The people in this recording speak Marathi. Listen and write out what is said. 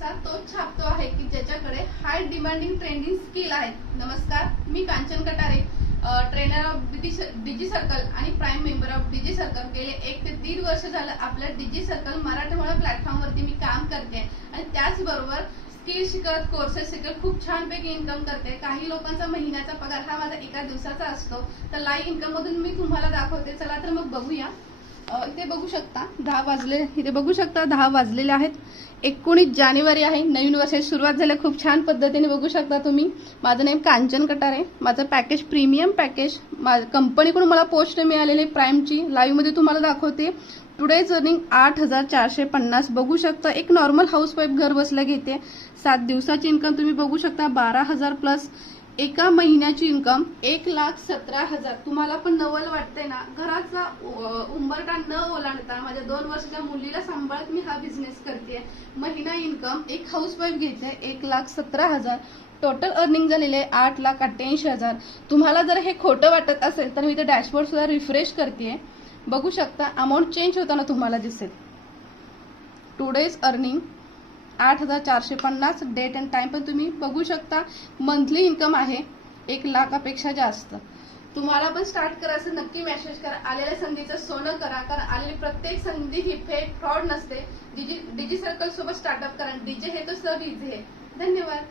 पैसा तोच छापतो आहे की ज्याच्याकडे हाय डिमांडिंग ट्रेंडिंग स्किल आहे। नमस्कार, मी Kanchan Katare, trainer of Digi Circle आणि prime member of Digi Circle. गेले 1 ते 1.5 वर्ष झालं आपल्या डिजी सर्कल मराठवाडा प्लॅटफॉर्म वरती मी काम करते आणि त्याचबरोबर स्किल शिकत, कोर्सेस शिकत खूप छानपैकी इन्कम करते। काही लोकांचा महिन्याचा पगार हा माझा एका दिवसाचा असतो, तर लाईव्ह इन्कम मधून मी तुम्हाला दाखवते। चला तर मग बघूया। इथे बघू शकता 10 वाजले, इथे बघू शकता 10 वाजलेले आहेत। 19 जानेवारी आहे, नवीन वर्षाची सुरुवात झाली। खूप छान पद्धतीने बघू शकता तुम्ही। माझं नेम कांचन कटारे, माझं पॅकेज प्रीमियम पॅकेज, कंपनीकडून मला पोस्ट मिळालेली प्राइमची लाईव्ह मध्ये तुम्हाला दाखवते। टुडेज अर्निंग 8,450 बघू शकता। एक नॉर्मल हाऊसवाईफ घर बसल्या घेते। 7 दिवसाची इन्कम तुम्ही बघू शकता 12,000 प्लस। एका महिन्याची इन्कम 1,17,000। तुम्हाला पण नवल वाटते ना? घराचा उंबरठा न ओलांडता माझ्या 2 वर्षाच्या मुलीला सांभाळत मी हा बिझनेस करते। महिना इन्कम एक हाऊसवाईफ घेते 1,17,000। टोटल अर्निंग झालेले 8,88,000। तुम्हाला जर हे खोटं वाटत असेल तर मी इथे डॅशबोर्ड सुद्धा रिफ्रेश करते, बघू शकता। अमाऊंट चेंज होताना तुम्हाला दिसेल। Today's earning 8,450, date and time पण तुम्ही बघू शकता। मंथली इन्कम आहे 1 लाखापेक्षा जास्त। तुम्हाला पण स्टार्ट करायचं, नक्की मेसेज करा। आलेल्या संधीचं सोनं करा, कारण आलेली प्रत्येक संधी ही फेक फ्रॉड नसते। डिजी सर्कल सोबत स्टार्टअप करा। डीजे हे तो सब इझी आहे। धन्यवाद।